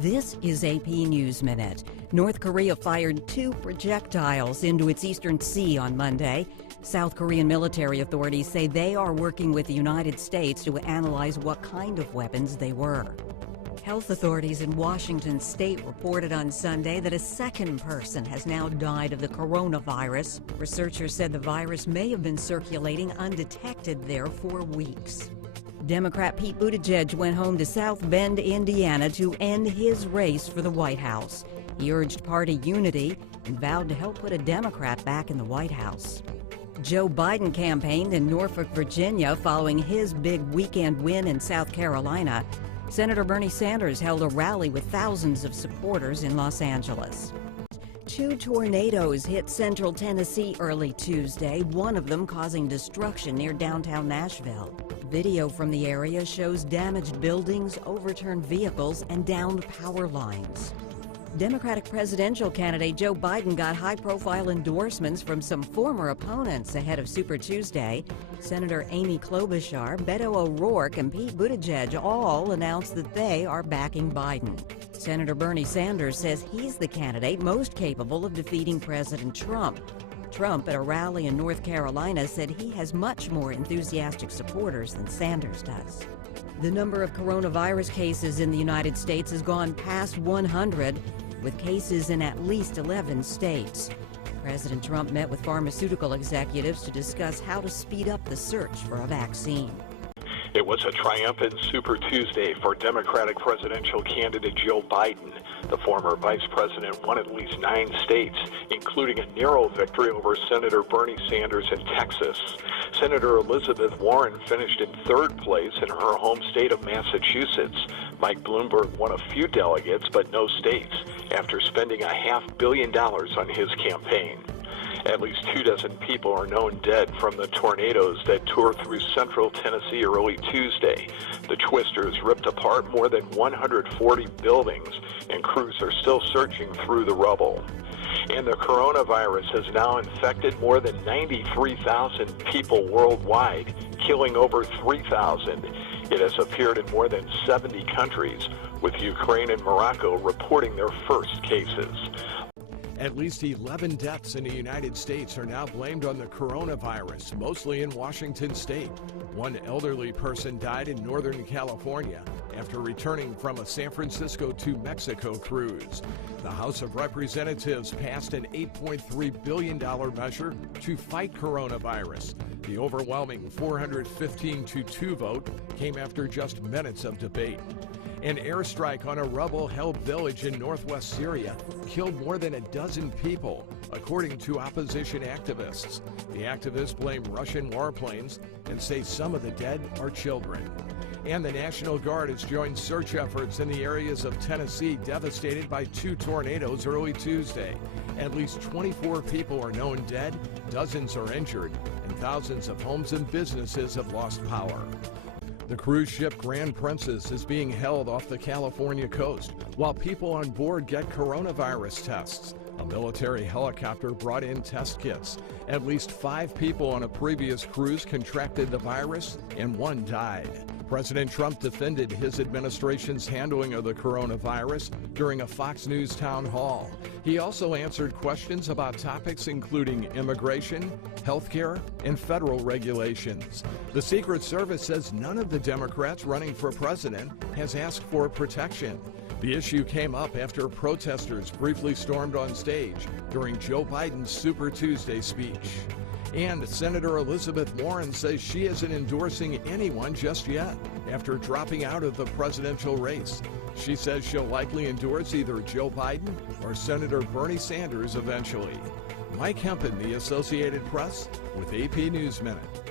This is AP News Minute. North Korea fired 2 projectiles into its eastern sea on Monday. South Korean military authorities say they are working with the United States to analyze what kind of weapons they were. Health authorities in Washington state reported on Sunday that a second person has now died of the coronavirus. Researchers said the virus may have been circulating undetected there for weeks. Democrat Pete Buttigieg went home to South Bend, Indiana to end his race for the White House. He urged party unity and vowed to help put a Democrat back in the White House. Joe Biden campaigned in Norfolk, Virginia following his big weekend win in South Carolina. Senator Bernie Sanders held a rally with thousands of supporters in Los Angeles. 2 tornadoes hit central Tennessee early Tuesday, one of them causing destruction near downtown Nashville. Video from the area shows damaged buildings, overturned vehicles, and downed power lines. Democratic presidential candidate Joe Biden got high-profile endorsements from some former opponents ahead of Super Tuesday. Senator Amy Klobuchar, Beto O'Rourke, and Pete Buttigieg all announced that they are backing Biden. Senator Bernie Sanders says he's the candidate most capable of defeating President Trump. Trump, at a rally in North Carolina, said he has much more enthusiastic supporters than Sanders does. The number of coronavirus cases in the United States has gone past 100, with cases in at least 11 states. President Trump met with pharmaceutical executives to discuss how to speed up the search for a vaccine. It was a triumphant Super Tuesday for Democratic presidential candidate Joe Biden. The former vice president won at least 9 states, including a narrow victory over Senator Bernie Sanders in Texas. Senator Elizabeth Warren finished in 3rd place in her home state of Massachusetts. Mike Bloomberg won a few delegates but no states after spending $500 million on his campaign. At least 24 people are known dead from the tornadoes that tore through central Tennessee early Tuesday. The twisters ripped apart more than 140 buildings, and crews are still searching through the rubble. And the coronavirus has now infected more than 93,000 people worldwide, killing over 3,000. It has appeared in more than 70 countries, with Ukraine and Morocco reporting their first cases. At least 11 deaths in the United States are now blamed on the coronavirus, mostly in Washington state. One elderly person died in Northern California after returning from a San Francisco to Mexico cruise. The House of Representatives passed an $8.3 billion measure to fight coronavirus. The overwhelming 415-2 vote came after just minutes of debate. An airstrike on a rebel-held village in northwest Syria killed more than a dozen people, according to opposition activists. The activists blame Russian warplanes and say some of the dead are children. And the National Guard has joined search efforts in the areas of Tennessee devastated by 2 tornadoes early Tuesday. At least 24 people are known dead, dozens are injured, and thousands of homes and businesses have lost power. The cruise ship Grand Princess is being held off the California coast while people on board get coronavirus tests. A military helicopter brought in test kits. At least 5 people on a previous cruise contracted the virus and 1 died. President Trump defended his administration's handling of the coronavirus during a Fox News town hall. He also answered questions about topics including immigration, healthcare, and federal regulations. The Secret Service says none of the Democrats running for president has asked for protection. The issue came up after protesters briefly stormed on stage during Joe Biden's Super Tuesday speech. And Senator Elizabeth Warren says she isn't endorsing anyone just yet after dropping out of the presidential race. She says she'll likely endorse either Joe Biden or Senator Bernie Sanders eventually. Mike Hempen, The Associated Press, with AP News Minute.